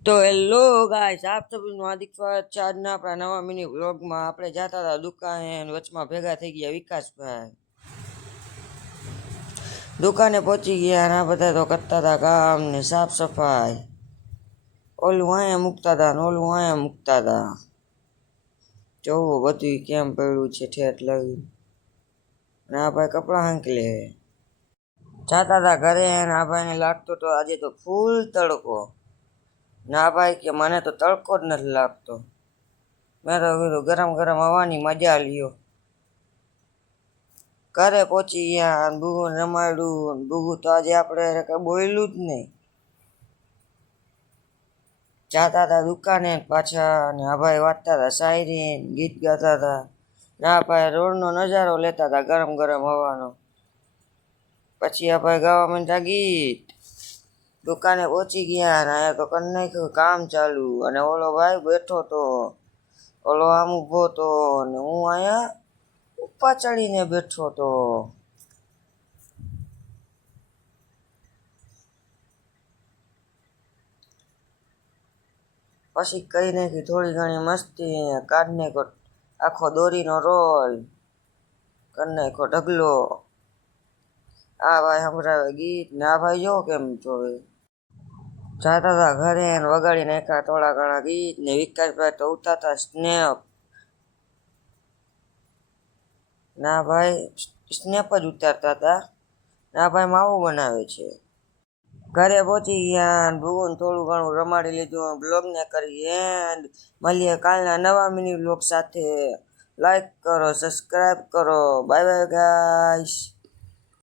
તો hello guys, આપ સૌનું હાર્દિક સ્વાગત છે આજના આપણા નવા મિની વ્લોગમાં. આપણે જતા હતા દુકાને અને વચમાં ભેગા થઈ ગયા વિકાસભાઈ. દુકાને પહોંચી ગયા અને આ બધા તો કરતા હતા કામ ને સાફ સફાઈ. ઓલું અહીંયા મૂકતા હતા ને ઓલું અહીંયા મૂકતા હતા. જોવું બધું કેમ પડ્યું છે ઠેઠ લગી. અને આ ભાઈ કપડાં હાંકલે જતા હતા ઘરે અને આ ભાઈને લાગતો તો આજે તો ફૂલ તડકો. ના ભાઈ કે મને તો તડકો જ નથી લાગતો. મેં તો કીધું ગરમ ગરમ હવાની મજા લ્યો. ઘરે પહોંચી ગયા બુગુને રમાડ્યું. બુગુ તો આજે આપણે કઈ બોલ્યું જ નહીં. જાતા હતા દુકાને પાછા અને આ ભાઈ વાંચતા હતા શાયરી ગીત ગાતા હતા. ના ભાઈ રોડનો નજારો લેતા હતા ગરમ ગરમ હવાનો. પછી આ ભાઈ ગાવા માંડ્યા ગીત. દુકાને પહોંચી ગયા અને અહીંયા તો કરી નાખ્યું કામ ચાલુ. અને ઓલો ભાઈ બેઠો તો, ઓલો આમ ઊભો તો ને હું અહીંયા ઉપર ચડીને બેઠો તો. પછી કરી નાખી થોડી ઘણી મસ્તી, કાઢ નાખ્યો આખો દોરીનો રોલ, કરી નાખ્યો ઢગલો. આ ભાઈ સંભળાવે ગીત ને આ ભાઈ જો કેમ જોવે. જાતા હતા ઘરે અને વગાડી નાખ્યા થોડા ઘણા ગીત ને વિકાસભાઈ તો ઉતારતા સ્નેપ. ના ભાઈ સ્નેપ જ ઉતારતા હતા. ના ભાઈ માવું બનાવે છે. ઘરે પહોંચી ગયા ભૂગુન થોડું ઘણું રમાડી લીધું. બ્લોગને કરી એન્ડ મળીએ કાલના નવા મિની બ્લોગ સાથે. લાઈક કરો, સબસ્ક્રાઈબ કરો. Bye bye guys.